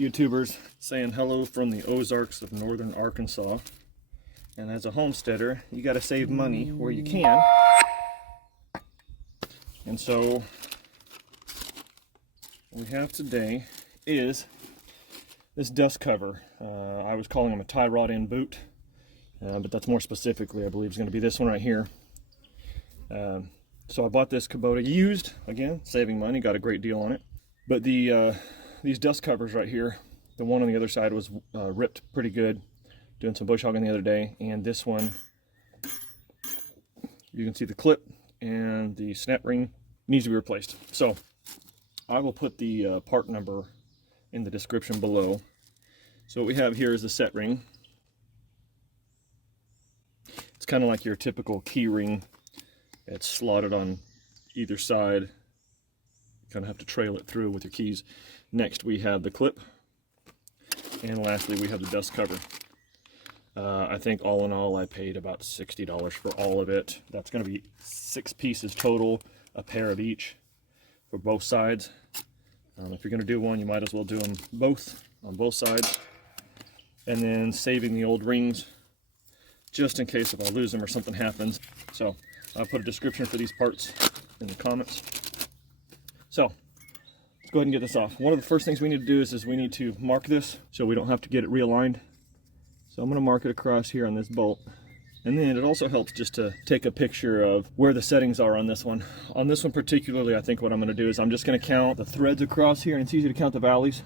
YouTubers saying hello from the Ozarks of northern Arkansas. And as a homesteader, you got to save money where you can. And so what we have today is this dust cover. I was calling them a tie rod in boot, but that's more specifically, I believe, is going to be this one right here. So I bought this Kubota used, again, saving money, got a great deal on it. But these dust covers right here, the one on the other side was ripped pretty good, doing some bush hogging the other day, and this one, you can see the clip and the snap ring needs to be replaced. So I will put the part number in the description below. So what we have here is the set ring. It's kind of like your typical key ring. It's slotted on either side. You kind of have to trail it through with your keys. Next we have the clip, and lastly we have the dust cover. I think all in all I paid about $60 for all of it. That's going to be 6 pieces total, a pair of each for both sides. If you're going to do one, you might as well do them both on both sides, and then saving the old rings just in case if I lose them or something happens. So I'll put a description for these parts in the comments. So let's go ahead and get this off. One of the first things we need to do is we need to mark this so we don't have to get it realigned. So I'm going to mark it across here on this bolt. And then it also helps just to take a picture of where the settings are on this one. On this one particularly, I think what I'm going to do is I'm just going to count the threads across here, and it's easy to count the valleys.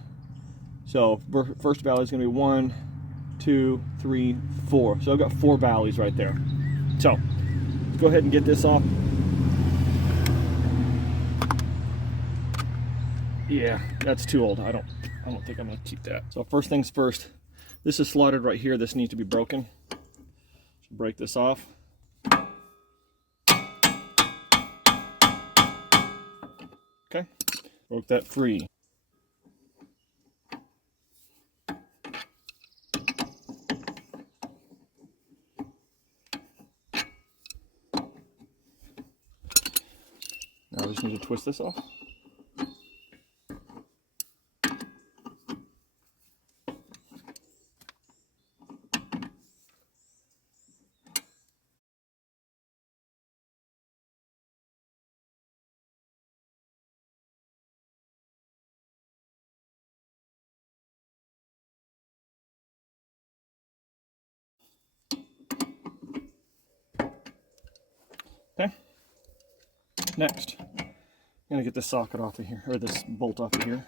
So first valley is going to be 1, 2, 3, 4. So I've got 4 valleys right there. So let's go ahead and get this off. Yeah, that's too old. I don't think I'm going to keep that. So first things first, this is slotted right here. This needs to be broken. Break this off. Okay, broke that free. Now I just need to twist this off. Okay, next, I'm going to get this socket off of here, or this bolt off of here.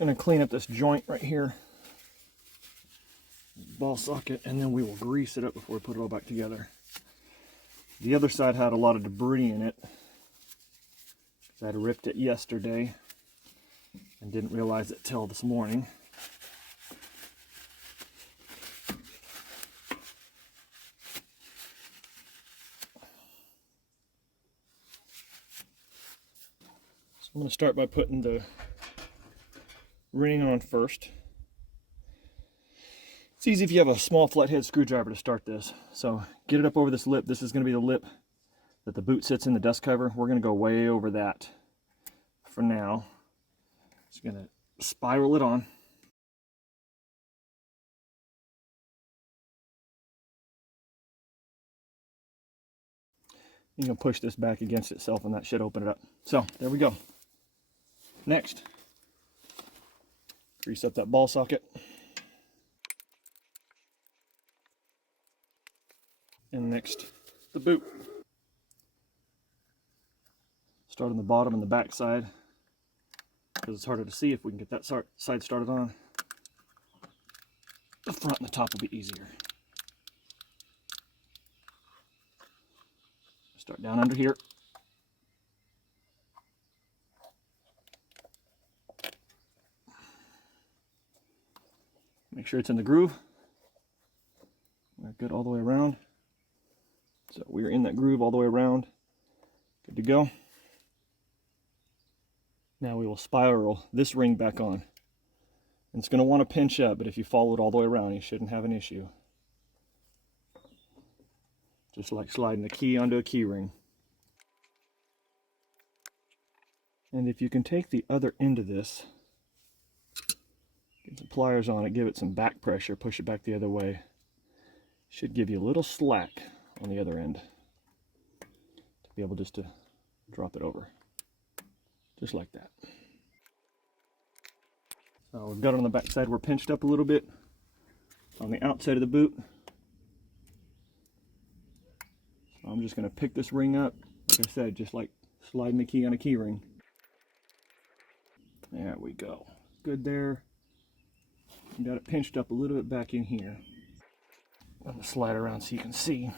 I'm going to clean up this joint right here, ball socket, and then we will grease it up before we put it all back together. The other side had a lot of debris in it because I had ripped it yesterday and didn't realize it till this morning. So I'm going to start by putting the ring on first. It's easy if you have a small flathead screwdriver to start this. So get it up over this lip. This is going to be the lip that the boot sits in, the dust cover. We're going to go way over that for now. Just going to spiral it on. You can push this back against itself and that should open it up. So there we go. Next, grease up that ball socket. And next, the boot. Start on the bottom and the back side because it's harder to see if we can get that side started on. The front and the top will be easier. Start down under here. Make sure it's in the groove. We're good all the way around. So we're in that groove all the way around. Good to go. Now we will will spiral this ring back on. And it's going to want to pinch up, but if you follow it all the way around, you shouldn't have an issue. Just like sliding a key onto a key ring. And if you can take the other end of this, get some pliers on it, give it some back pressure, push it back the other way, should give you a little slack on the other end to be able just to drop it over. Just like that. So we've got it on the back side, we're pinched up a little bit on the outside of the boot. So I'm just going to pick this ring up, like I said, just like sliding a key on a key ring. There we go. Good there. Got it pinched up a little bit back in here. I'm going to slide around so you can see.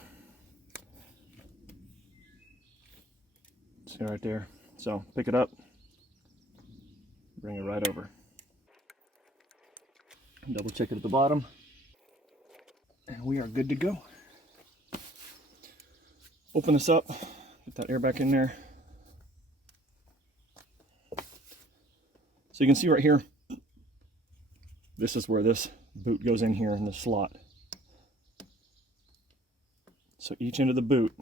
See right there. So pick it up, bring it right over. Double check it at the bottom, and we are good to go. Open this up, get that air back in there. So you can see right here, this is where this boot goes in here in the slot. So each end of the boot,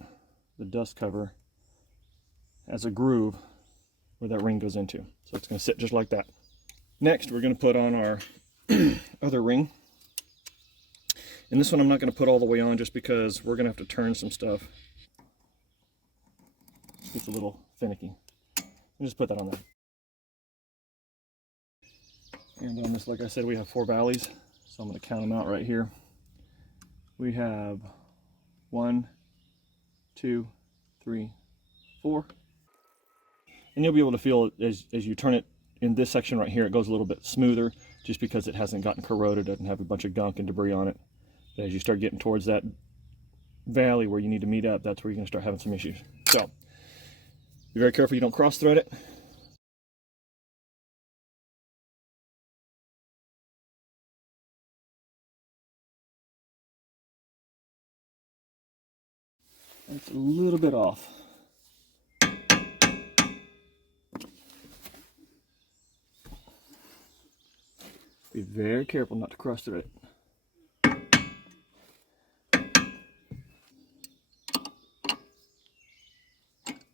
the dust cover, has a groove where that ring goes into. So it's going to sit just like that. Next, we're going to put on our other ring. And this one I'm not going to put all the way on just because we're going to have to turn some stuff. It gets a little finicky. I'll just put that on there. And on this, like I said, we have 4 valleys. So I'm going to count them out right here. We have 1, 2, 3, 4. And you'll be able to feel as you turn it in this section right here, it goes a little bit smoother just because it hasn't gotten corroded, doesn't have a bunch of gunk and debris on it. But as you start getting towards that valley where you need to meet up, that's where you're going to start having some issues. So be very careful you don't cross thread it. It's a little bit off. Be very careful not to cross thread it.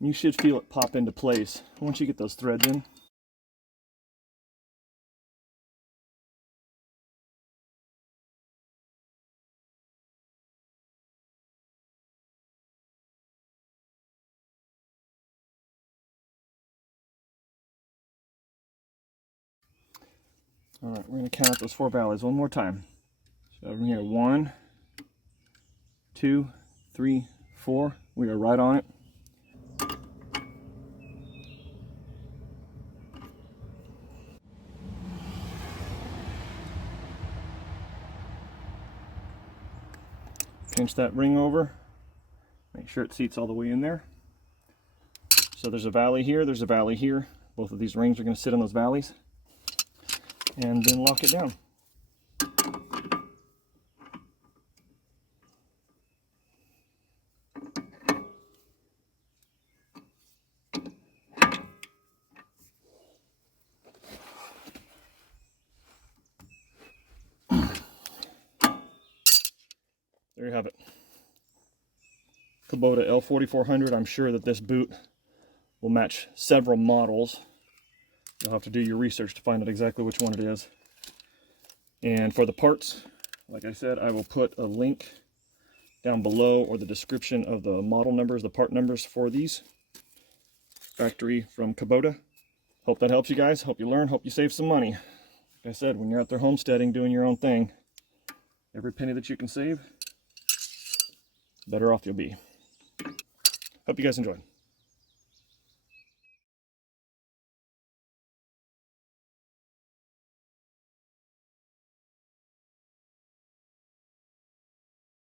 You should feel it pop into place once you get those threads in. All right, we're going to count out those 4 valleys one more time. So over here, 1, 2, 3, 4. We are right on it. Pinch that ring over. Make sure it seats all the way in there. So there's a valley here, there's a valley here. Both of these rings are going to sit on those valleys. And then lock it down. There you have it. Kubota L4400. I'm sure that this boot will match several models. You'll have to do your research to find out exactly which one it is. And for the parts, like I said, I will put a link down below or the description of the model numbers, the part numbers for these. Factory from Kubota. Hope that helps you guys. Hope you learn. Hope you save some money. Like I said, when you're out there homesteading, doing your own thing, every penny that you can save, better off you'll be. Hope you guys enjoyed.